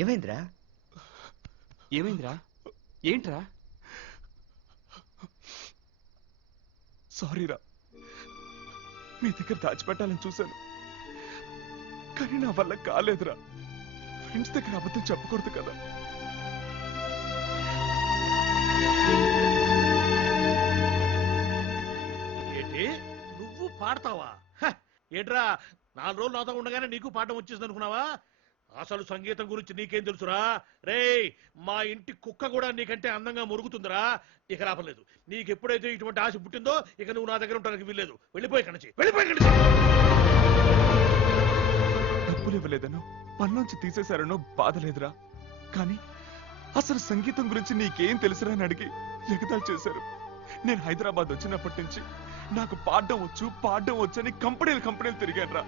ఏమైందిరా? ఏమైందిరా? ఏంట్రా? సారీరా, మీ దగ్గర దాచిపెట్టాలని చూశాను, కానీ నా వల్ల కాలేదురా. ఫ్రెండ్స్ దగ్గర అబద్ధం చెప్పకూడదు కదా. ఏంటి నువ్వు పాడతావా? ఏంట్రా 4 రోజులు నాతో ఉండగానే నీకు పాఠం వచ్చేసింది అనుకున్నావా? అసలు సంగీతం గురించి నీకేం తెలుసురా? రేయ్, మా ఇంటి కుక్క కూడా నీకంటే అందంగా మురుగుతుందిరా. ఇక రాపలేదు. నీకు ఎప్పుడైతే ఇటువంటి ఆశ పుట్టిందో ఇక నువ్వు నా దగ్గర ఉండడానికి వీల్లేదు. వెళ్ళిపోయి కణచి, వెళ్ళిపోయి కణచి. డబ్బులు ఇవ్వలేదనో పనిలోంచి తీసేశారనో బాధ లేదురా, కానీ అసలు సంగీతం గురించి నీకేం తెలుసురా అని అడిగి ఎగతాళి చేశారు. నేను హైదరాబాద్ వచ్చినప్పటి నుంచి నాకు పాడడం వచ్చు అని కంపెనీలు తిరిగానురా,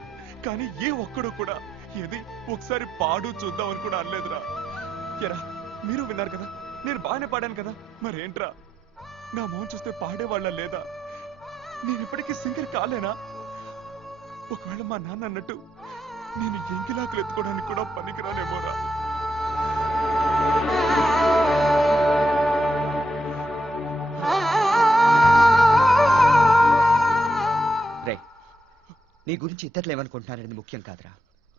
కానీ ఏ ఒక్కడు కూడా ఏది ఒకసారి పాడు చూద్దాం అని కూడా అనలేదురా. ఎరా, మీరు విన్నారు కదా, నేను బాగానే పాడాను కదా, మరేంట్రా నా మోహన్ చూస్తే పాడేవాళ్ళ లేదా? నేను ఇప్పటికీ సింగర్ కాలేనా? ఒకవేళ మా నాన్న అన్నట్టు నేను ఎంగిలాకులు ఎత్తుకోవడానికి కూడా పనికిరానేమోరా. నీ గురించి ఇతరులు ఏమనుకుంటున్నారనేది ముఖ్యం కాదురా,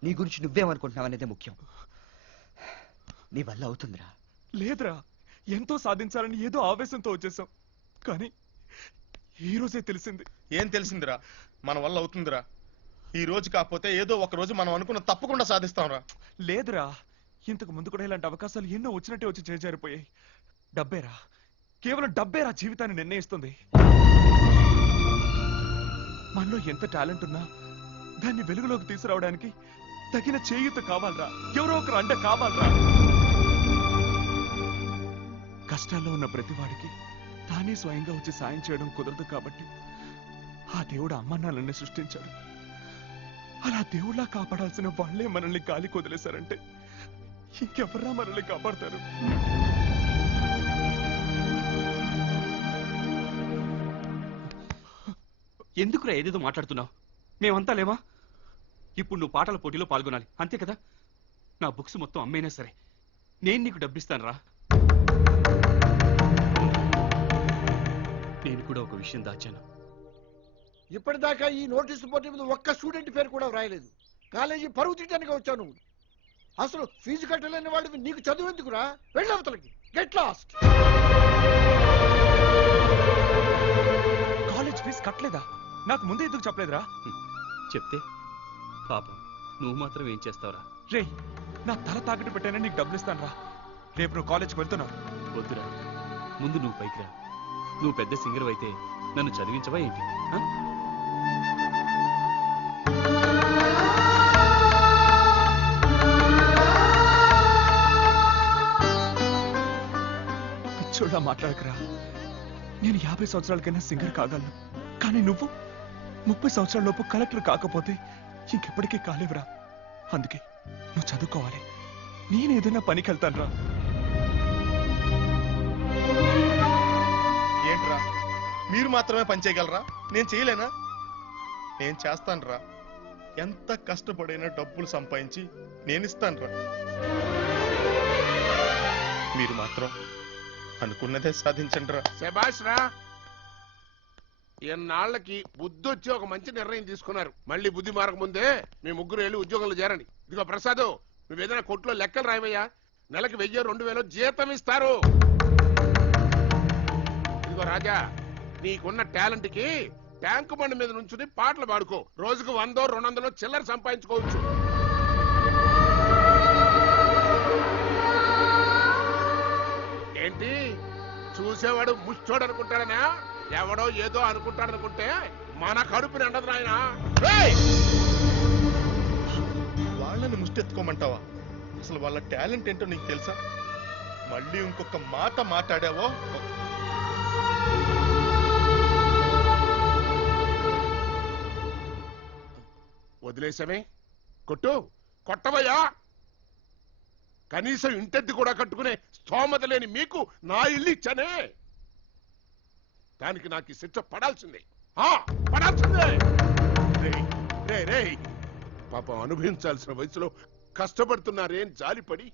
నీ గురించి నువ్వేమనుకుంటున్నావు అనేది ముఖ్యం. నీ వల్ల అవుతుందిరా? లేదురా, ఎంతో సాధించాలని ఏదో ఆవేశంతో వచ్చేసాం, కానీ ఈ రోజే తెలిసింది. ఏం తెలిసిందిరా? మన వల్ల అవుతుందిరా. ఈ రోజు కాకపోతే ఏదో ఒక రోజు మనం అనుకున్న తప్పకుండా సాధిస్తాంరా. లేదురా, ఇంతకు ముందు కూడా ఇలాంటి అవకాశాలు ఎన్నో వచ్చినట్టే వచ్చి చేజారిపోయాయి. డబ్బేరా, కేవలం డబ్బేరా జీవితాన్ని నిర్ణయిస్తుంది. మనలో ఎంత టాలెంట్ ఉన్నా దాన్ని వెలుగులోకి తీసుకురావడానికి తగిన చేయూత కావాలరా, ఎవరో ఒకరు అండ కావాలరా. కష్టాల్లో ఉన్న ప్రతివాడికి తానే స్వయంగా వచ్చి సాయం చేయడం కుదరదు కాబట్టి ఆ దేవుడు అమ్మన్నాళ్ళని సృష్టించాడు. అలా దేవుళ్ళ కాపాడాల్సిన వాళ్లే మనల్ని గాలికి వదిలేశారంటే ఇంకెవరా మనల్ని కాపాడతారు? ఎందుకురా ఏదేదో మాట్లాడుతున్నావు? మేమంతా లేవా? ఇప్పుడు నువ్వు పాటల పోటీలో పాల్గొనాలి, అంతే కదా? నా బుక్స్ మొత్తం అమ్మేనా సరే నేను నీకు డబ్బిస్తాను రా. నేను కూడా ఒక విషయం దాచాను. ఇప్పటిదాకా ఈ నోటీసు బోర్డు మీద ఒక్క స్టూడెంట్ పేరు కూడా వ్రాయలేదు. కాలేజీ పరువు తీయడానికి వచ్చాను. అసలు ఫీజు కట్టలేని వాడివి నీకు చదువు ఎందుకురా? వెళ్ళవతలకి, గెట్ లాస్ట్. కాలేజ్ ఫీజు కట్టలేదా? నాకు ముందే ఎందుకు చెప్పలేదురా? చెప్తే పాపం నువ్వు మాత్రం ఏం చేస్తావురా? రే, నా తల తాకట్టు పెట్టానని నీకు డబ్బులు ఇస్తాను రా. రేపు నువ్వు కాలేజ్కి వెళ్తున్నావు. వద్దురా, ముందు నువ్వు పైకి రా. నువ్వు పెద్ద సింగర్ అయితే నన్ను చదివించవా ఏంటి? పిచ్చోళ్ళ మాట్లాడకరా. నేను 50 సంవత్సరాలకైనా సింగర్ కాగలను, కానీ నువ్వు 30 సంవత్సరాల లోపు కలెక్టర్ కాకపోతే ఇంకెప్పటికీ కాలేవురా. అందుకే నువ్వు చదువుకోవాలి. నేను ఏదైనా పనికి వెళ్తాను రా. ఏంట్రా, మీరు మాత్రమే పని చేయగలరా? నేను చేయలేనా? నేను చేస్తాను రా. ఎంత కష్టపడైనా డబ్బులు సంపాదించి నేను ఇస్తాను రా. మీరు మాత్రం అనుకున్నదే సాధించండి రా. శభాష్ రా. ఎన్నాళ్ళకి బుద్ధి వచ్చి ఒక మంచి నిర్ణయం తీసుకున్నారు. మళ్ళీ బుద్ధి మారక ముందే మీ ముగ్గురు వెళ్ళి ఉద్యోగంలో చేరండి. ఇదిగో ప్రసాద్, నువ్వు ఏదైనా కొట్లో లెక్కలు రాయవయ్యా. నెలకి 1000, 2000 జీతం ఇస్తారు. ఇదిగో రాజా, నీకున్న టాలెంట్ కి ట్యాంకు బండి మీద నుంచుని పాటలు పాడుకో. రోజుకు 100, 200 చిల్లర సంపాదించుకోవచ్చు. ఏంటి చూసేవాడు ముష్టోడు అనుకుంటాడనా? ఎవడో ఏదో అనుకుంటాడనుకుంటే మన కడుపు నిండదు నాయనా. వాళ్ళని ముష్టెత్తుకోమంటావా? అసలు వాళ్ళ టాలెంట్ ఏంటో నీకు తెలుసా? మళ్ళీ ఇంకొక మాట మాట్లాడావో వదిలేసామే. కొట్టు, కొట్టవయ్యా. కనీసం ఇంటెద్ది కూడా కట్టుకునే స్తోమత లేని మీకు నా ఇల్లు ఇచ్చానే. దానికి నాకు శిక్ష పడాల్సిందే, పడాల్సిందే. రే పాపం అనుభవించాల్సిన వయసులో కష్టపడుతున్నారే జాలిపడి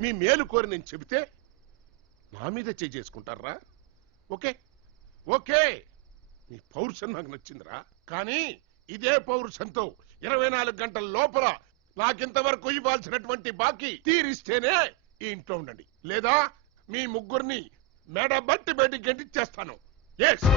మీ మేలు కోరి నేను చెబితే నా మీద చేసుకుంటారా? ఓకే ఓకే, మీ పౌరుషం నాకు నచ్చిందిరా. కానీ ఇదే పౌరుషంతో 24 గంటల లోపల నాకింతవరకు ఇవ్వాల్సినటువంటి బాకీ తీరిస్తేనే ఈ ఇంట్లో ఉండండి, లేదా మీ ముగ్గురిని మెడ బట్టి బయటికి గెంటిచ్చేస్తాను. ఎస్.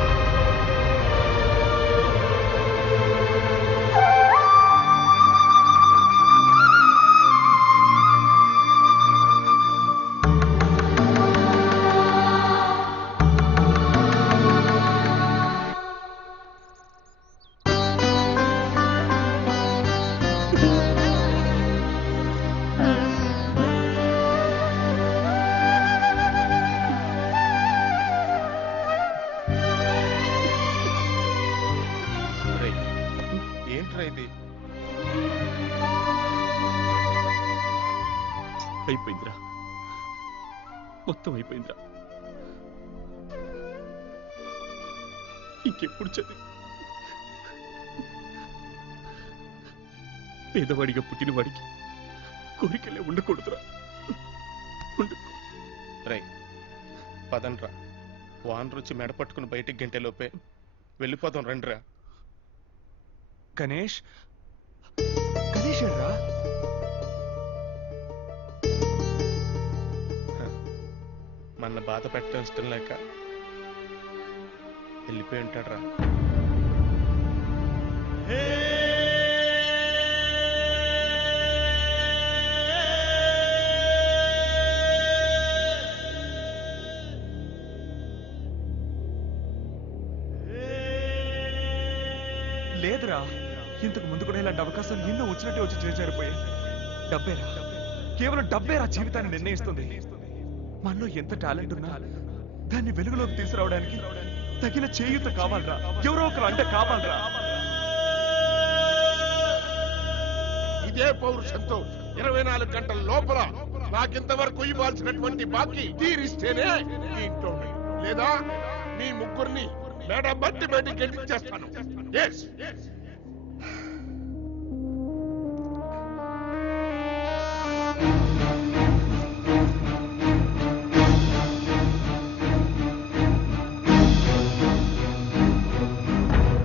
ఏంట్రా ఇది? అయిపోయిందిరా, మొత్తం అయిపోయిందిరా. ఇంకెప్పుడు చదివి పేదవాడిగా పుట్టినవాడికి కోరికలే ఉండకూడదురా. రై పదండ్రా, వానరు వచ్చి మెడ పట్టుకుని బయటికి గంటే లోపే వెళ్ళిపోదాం రండిరా. గణేష్ గణేష్ రా. మన బాధ పెట్టడం ఇష్టం లేక వెళ్ళిపోయి ఉంటాడురా. లేదురా, ఇంతకు ముందు కూడా ఇలాంటి అవకాశం ఎన్నో వచ్చినట్టే వచ్చి చేరిపోయాయి. డబ్బేరా, కేవలం డబ్బేరా జీవితాన్ని నిర్ణయిస్తుంది. మనలో ఎంత టాలెంట్ ఉన్నా దాన్ని వెలుగులోకి తీసుకురావడానికి తగిన చేయూత కావాలరా, ఎవరో ఒకరు అంటే కావాలరా. ఇదే పౌరుషంతో 24 గంటల లోపల నాకింతవరకు ఇవ్వాల్సినటువంటి బాకీ తీరిస్తేనే ఈ ఇంట్లో ఉండండి, లేదా మీ ముగ్గురిని మెడ బట్టి బయటికి గెంటిచ్చేస్తాను. ఎస్.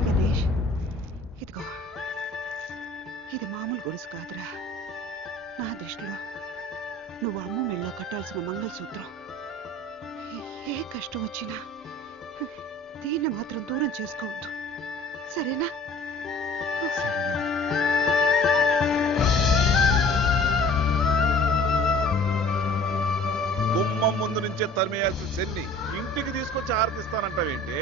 గణేష్, ఇదిగో, ఇది మామూలు గొలుసు కాదురా. నా దృష్టిలో నువ్వు అమ్మ మెళ్ళో కట్టాల్సిన మంగళసూత్రం. ఏ కష్టం వచ్చినా దీన్ని మాత్రం దూరం చేసుకోవద్దు, సరేనా? గుమ్మం ముందు నుంచే తరిమేయాల్సిన శని ఇంటికి తీసుకొచ్చి ఆరతిస్తానంటావేంటి?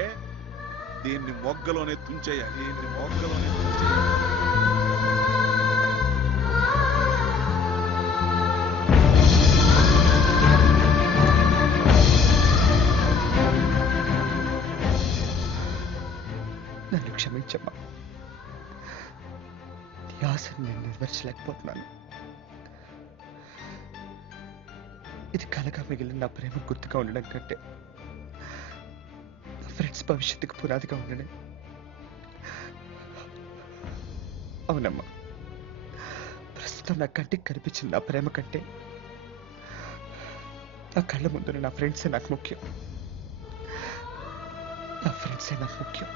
దీన్ని మొగ్గలోనే తుంచేయాలి, దీన్ని మొగ్గలోనే తుంచేయాలి. నన్ను క్షమించమ్మా, నీ ఆశను నేను నెరవేర్చలేకపోతున్నాను. ఇది కలగా మిగిలిన నా ప్రేమ గుర్తుగా ఉండడం కంటే నా ఫ్రెండ్స్ భవిష్యత్తుకు పునాదిగా ఉండడం. అవునమ్మా, ప్రస్తుతం నా కంటికి కనిపించిన నా ప్రేమ కంటే నా కళ్ళ ముందున్న నా ఫ్రెండ్సే నాకు ముఖ్యం. నా ఫ్రెండ్సే నాకు ముఖ్యం.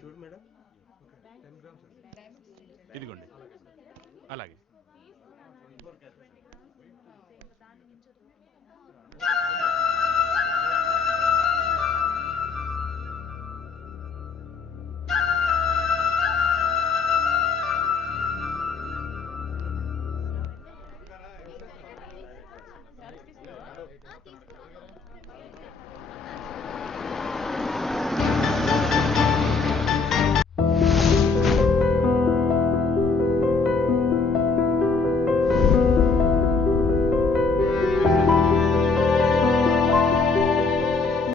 చూడు మేడం, ఇదిగోండి. అలాగే